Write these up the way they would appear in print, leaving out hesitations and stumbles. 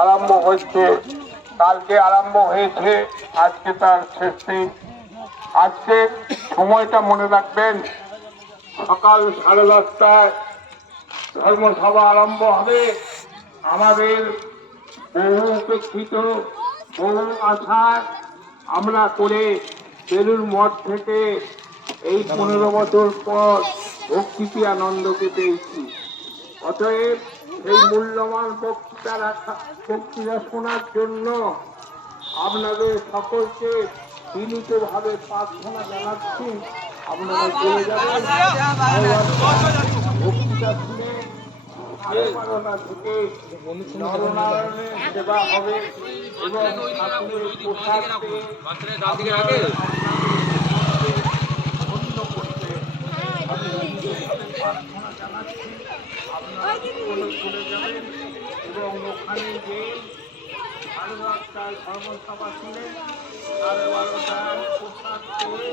আরম্ভ হচ্ছে, কালকে আরম্ভ হয়েছে, আজকে তার শেষ দিন। আজকে সময়টা মনে রাখবেন, সকাল 10:30টায় ধর্মসভা আরম্ভ হবে। আমাদের বহু উপেক্ষিত, বহু আশায় আমরা করে বেলুর মঠ থেকে এই 15 বছর পর ভক্তিতে আনন্দকে পেয়েছি। অতএব এই মূল্যবান বক্তৃতা শোনার জন্য আপনাদের সকলকে বিনীতভাবে প্রার্থনা জানাচ্ছি, আপনারা চলে যাবেন। বক্তৃতা শুনে 12:30 থেকে নরনারায়ণের সেবা হবে এবং ঠাকুরের প্রসাদ পেয়ে ধন্য করতে আমি প্রার্থনা জানাচ্ছি। আপনারা চলে যাবেন এবং ওখানে গিয়ে 10:30টায় ধর্মসভা শুনে 12:30টায় প্রসাদ পেয়ে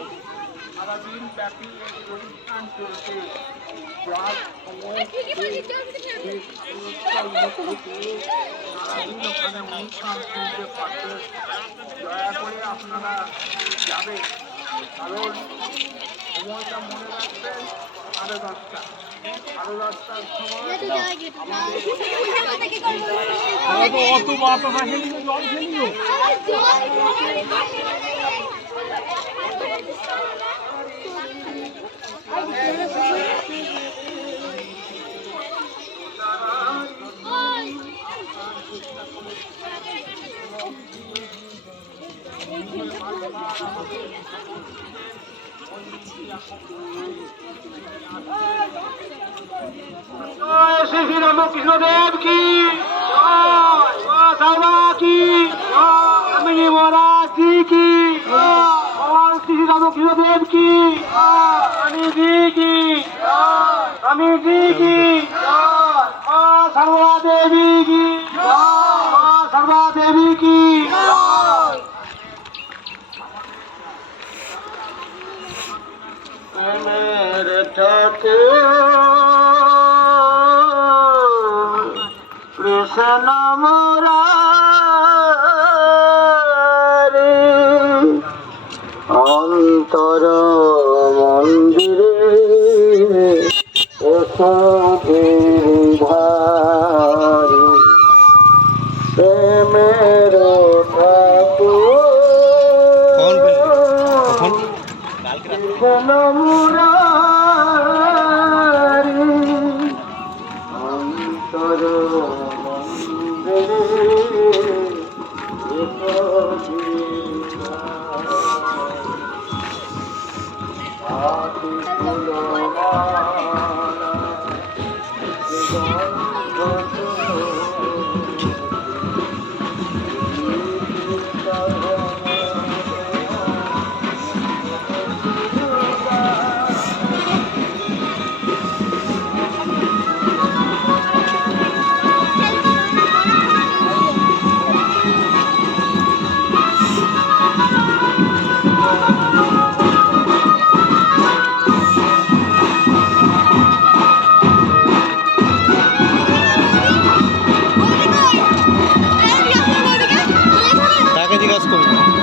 সারাদিন ব্যাপী এই অনুষ্ঠান চলছে। যার সময় সারাদিন ওখানে অনুষ্ঠান শুনতে পারবেন। দয়া করে আপনারা যাবেন, কারণ সময়টা মনে রাখবেন, 10:30টা। 10:30টার সময় অত বাতা খেলিও, জল খেলিও। শ্রী রামকৃষ্ণ দেব কি, কি আমি মহারাজ কি, শ্রী রামকৃষ্ণ দেব কি, আমি কি, আমি কি, সর্বা দেবী কি, সর্বা দেবী কি। আমার ঠাকুর কৃষ্ণ মুরারি অন্তর মন্দিরে ভারি প্রেমের ঠাকুর কৃষ্ণ মুরারি অন্তর তাকে জিজ্ঞাসা করুন।